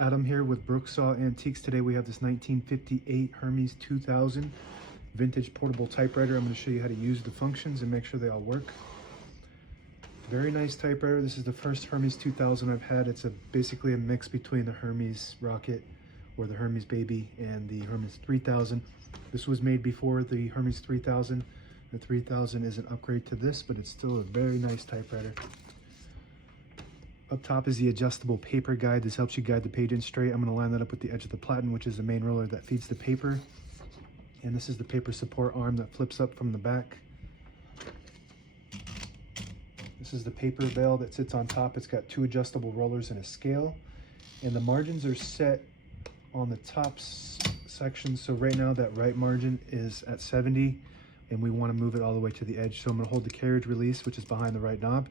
Adam here with Brooksaw Antiques. Today we have this 1958 Hermes 2000 vintage portable typewriter. I'm going to show you how to use the functions and make sure they all work. Very nice typewriter. This is the first Hermes 2000 I've had. It's basically a mix between the Hermes Rocket or the Hermes Baby and the Hermes 3000. This was made before the Hermes 3000. The 3000 is an upgrade to this, but it's still a very nice typewriter. Up top is the adjustable paper guide. This helps you guide the page in straight. I'm going to line that up with the edge of the platen, which is the main roller that feeds the paper. And this is the paper support arm that flips up from the back. This is the paper veil that sits on top. It's got two adjustable rollers and a scale. And the margins are set on the top section. So right now that right margin is at 70 and we want to move it all the way to the edge. So I'm going to hold the carriage release, which is behind the right knob.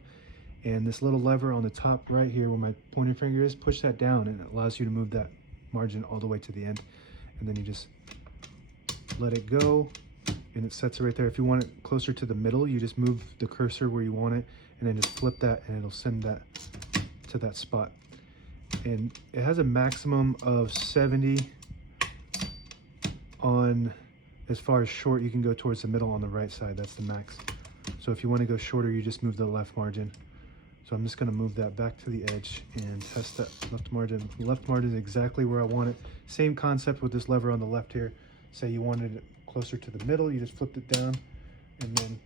And this little lever on the top right here where my pointer finger is, push that down and it allows you to move that margin all the way to the end. And then you just let it go and it sets it right there. If you want it closer to the middle, you just move the cursor where you want it and then just flip that and it'll send that to that spot. And it has a maximum of 70 on, as far as short, you can go towards the middle on the right side. That's the max. So if you want to go shorter, you just move the left margin. So I'm just going to move that back to the edge and test that left margin. The left margin is exactly where I want it. Same concept with this lever on the left here. Say you wanted it closer to the middle, you just flip it down and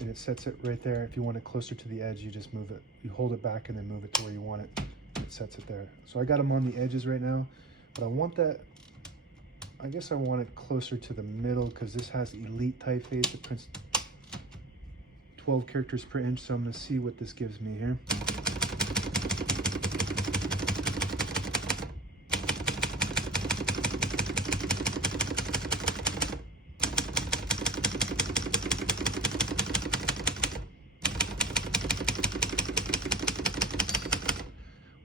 it sets it right there. If you want it closer to the edge, you just move it. You hold it back and then move it to where you want it. It sets it there. So I got them on the edges right now, but I want that, I guess I want it closer to the middle because this has elite typeface. It prints 12 characters per inch, so I'm going to see what this gives me here.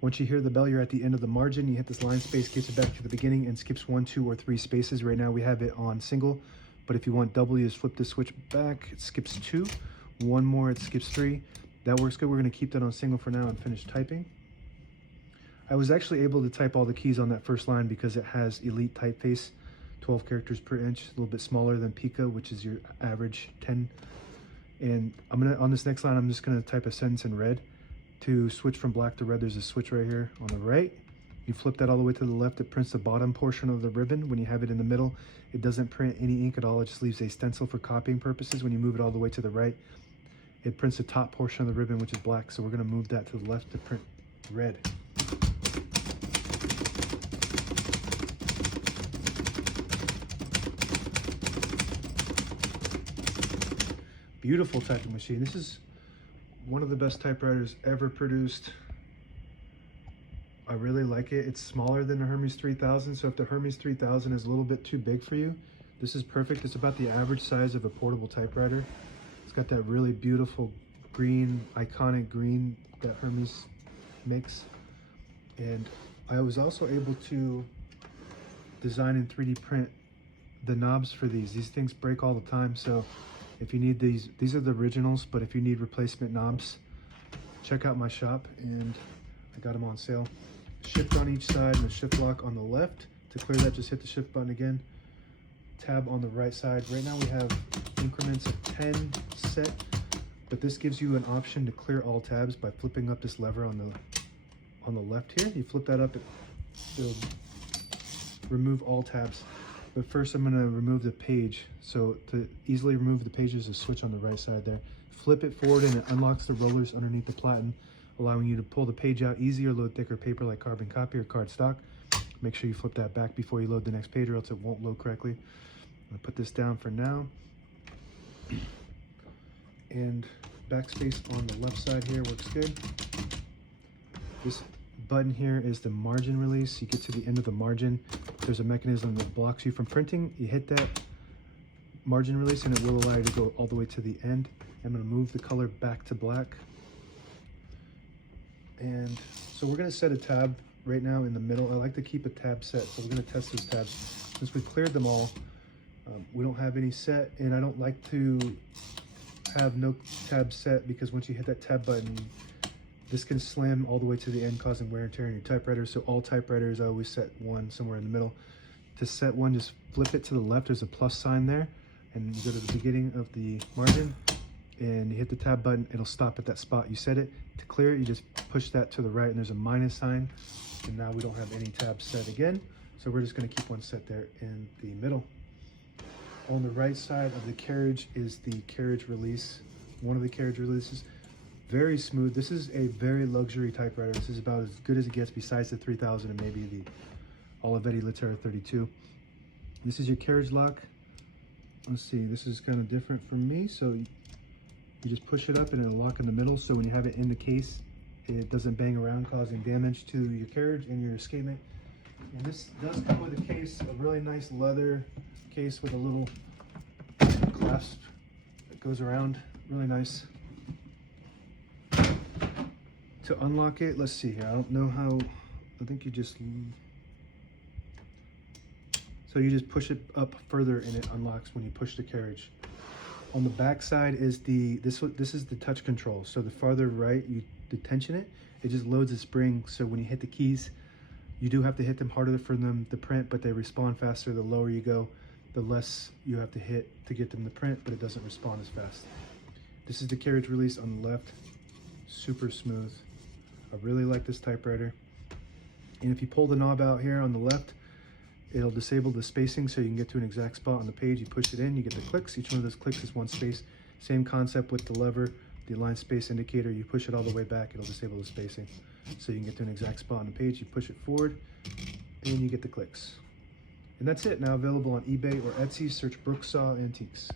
Once you hear the bell, you're at the end of the margin. You hit this line space, gets it back to the beginning, and skips 1, 2, or 3 spaces. Right now we have it on single, but if you want double, you just flip the switch back. It skips 2. One more, it skips 3. That works good. We're going to keep that on single for now and finish typing. I was actually able to type all the keys on that first line because it has elite typeface, 12 characters per inch, a little bit smaller than Pica, which is your average 10. And on this next line, I'm just going to type a sentence in red. To switch from black to red, there's a switch right here on the right. You flip that all the way to the left, it prints the bottom portion of the ribbon. When you have it in the middle, it doesn't print any ink at all. It just leaves a stencil for copying purposes. When you move it all the way to the right, it prints the top portion of the ribbon, which is black. So we're going to move that to the left to print red. Beautiful typing machine. This is one of the best typewriters ever produced. I really like it. It's smaller than the Hermes 3000, so if the Hermes 3000 is a little bit too big for you, this is perfect. It's about the average size of a portable typewriter. It's got that really beautiful green, iconic green that Hermes makes. And I was also able to design and 3D print the knobs for these. These things break all the time, so if you need these are the originals, but if you need replacement knobs, check out my shop, and I got them on sale. Shift on each side and a shift lock on the left. To clear that, just hit the shift button again. Tab on the right side. Right now we have increments of 10 set, but this gives you an option to clear all tabs by flipping up this lever on the left here. You flip that up, it'll remove all tabs. But first I'm going to remove the page. So to easily remove the page, there's a switch on the right side there. Flip it forward and it unlocks the rollers underneath the platen, allowing you to pull the page out easy or load thicker paper like carbon copy or cardstock. Make sure you flip that back before you load the next page or else it won't load correctly. I'm going to put this down for now. And backspace on the left side here works good. This button here is the margin release. You get to the end of the margin, there's a mechanism that blocks you from printing. You hit that margin release and it will allow you to go all the way to the end. I'm going to move the color back to black. And so we're going to set a tab right now in the middle. I like to keep a tab set, so we're going to test those tabs. Since we cleared them all, we don't have any set, and I don't like to have no tab set because once you hit that tab button, This can slam all the way to the end, causing wear and tear on your typewriter. So all typewriters, I always set one somewhere in the middle. To set one, just flip it to the left. There's a plus sign there, and you go to the beginning of the margin, and you hit the tab button. It'll stop at that spot you set it. To clear it, you just push that to the right, and there's a minus sign. And now we don't have any tabs set again. So we're just going to keep one set there in the middle. On the right side of the carriage is the carriage release. One of the carriage releases. Very smooth. This is a very luxury typewriter. This is about as good as it gets besides the 3000 and maybe the Olivetti Litera 32. This is your carriage lock. Let's see, this is kind of different from me. So you just push it up and it'll lock in the middle. So when you have it in the case, it doesn't bang around, causing damage to your carriage and your escapement. And this does come with a case, a really nice leather case with a little clasp that goes around. Really nice. To unlock it, let's see here. I don't know how. I think you just. So you just push it up further and it unlocks when you push the carriage. On the back side is this is the touch control. So the farther right you detention it, it just loads a spring. So when you hit the keys, you do have to hit them harder for them to print, but they respond faster. The lower you go, the less you have to hit to get them to print, but it doesn't respond as fast. This is the carriage release on the left. Super smooth. I really like this typewriter. And if you pull the knob out here on the left, it'll disable the spacing so you can get to an exact spot on the page. You push it in, you get the clicks. Each one of those clicks is one space. Same concept with the lever, the align space indicator. You push it all the way back, it'll disable the spacing. So you can get to an exact spot on the page. You push it forward and you get the clicks. And that's it. Now available on eBay or Etsy. Search Brooksaw Antiques.